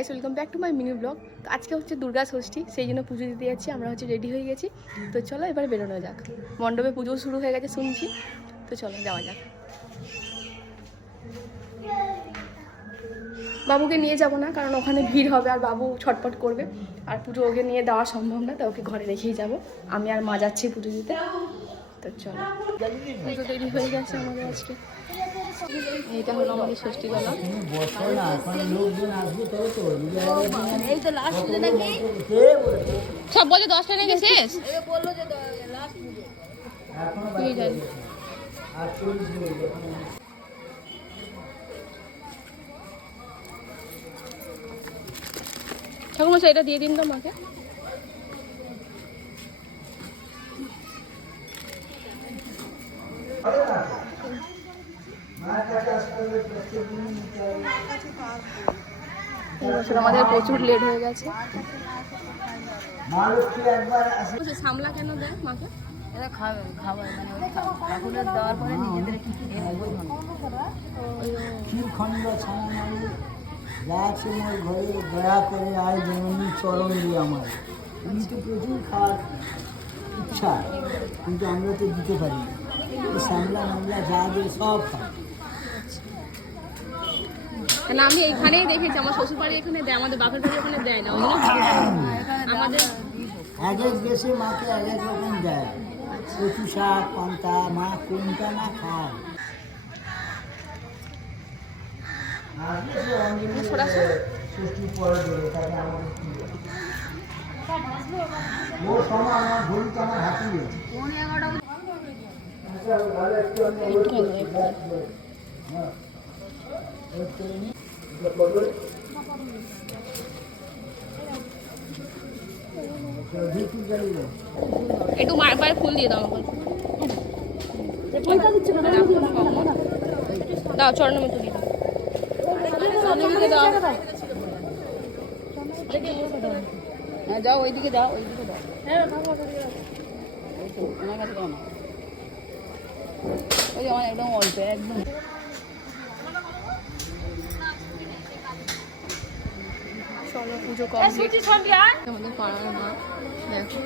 Guys, welcome back to my mini blog. তো আজকে হচ্ছে দুর্গা ষষ্ঠী, সেই জন্য পুজো দিতে যাচ্ছি। আমরা হচ্ছে রেডি হয়ে গেছি। তো চলো এবার বেরোনো যাক। মণ্ডপে পুজো শুরু হয়ে গেছে শুনছি, তো চলো যাওয়া যাক। বাবুকে নিয়ে যাব না, কারণ ওখানে ভিড় হবে আর বাবু ছটপট করবে, আর পুজো ওকে নিয়ে দেওয়া সম্ভব না, তো ওকে ঘরে রেখেই যাব। আমি আর মা যাচ্ছি পুজো দিতে। তো চলো, পুজো তৈরি হয়ে গেছে আমাদের আজকে। এইটা হলো আমাদের ষষ্ঠী গলা। সব বলে 10টা নাকি শেষ। ঠাকুরমশাই এটা দিয়ে দিন তো মাকে। আমাদের প্রচুর লেট হয়ে গেছে। সামলা কেন দেয় মাকে? এরা খাবে খাবার মানে ঠাকুরের দেওয়ার পরে নিজেদের একটু খেয়ে নেবো। ক্ষীরখণ্ড ছানামালি যা আছে আমার ঘরে দয়া করে আর যেমনি চরণ দিয়ে আমার তুমি তো প্রচুর খাওয়ার ইচ্ছা, কিন্তু আমরা তো দিতে পারি না। সামলা মামলা যা দিয়ে সব খাই। না, আমি এখানেই দেখেছি, আমার শ্বশুর বাড়ি এখানে দেয়, আমাদের বাপের বাড়ি ওখানে দেয় না। আমাদের এক এক দেশে মাকে এক এক রকম দেয়। কচু শাক পান্তা মা কোনটা না খায়। ষষ্ঠীর পরে দেবে, তাকে আমার ওর সময় আমার ঘড়ি তো আমার হাতিয়ে একটু মায়ের পায়ে ফুল দিয়ে দাও আমাকে। দাও চরণে মতো দিয়ে দাও। হ্যাঁ যাও ওইদিকে যাও, ওইদিকে যাও। আমার কাছে দাও না, ওই আমার একদম অল্প একদম। চলো পুজো কমপ্লিট। আমাদের পাড়ার মা দেখো,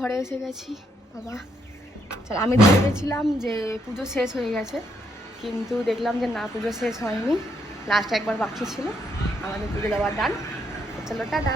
ঘরে এসে গেছি। বাবা চল, আমি ভেবেছিলাম যে পুজো শেষ হয়ে গেছে, কিন্তু দেখলাম যে না, পুজো শেষ হয়নি। লাস্ট একবার বাকি ছিল, আমাদের পুজো দেওয়ার ডান। চলো টাটা।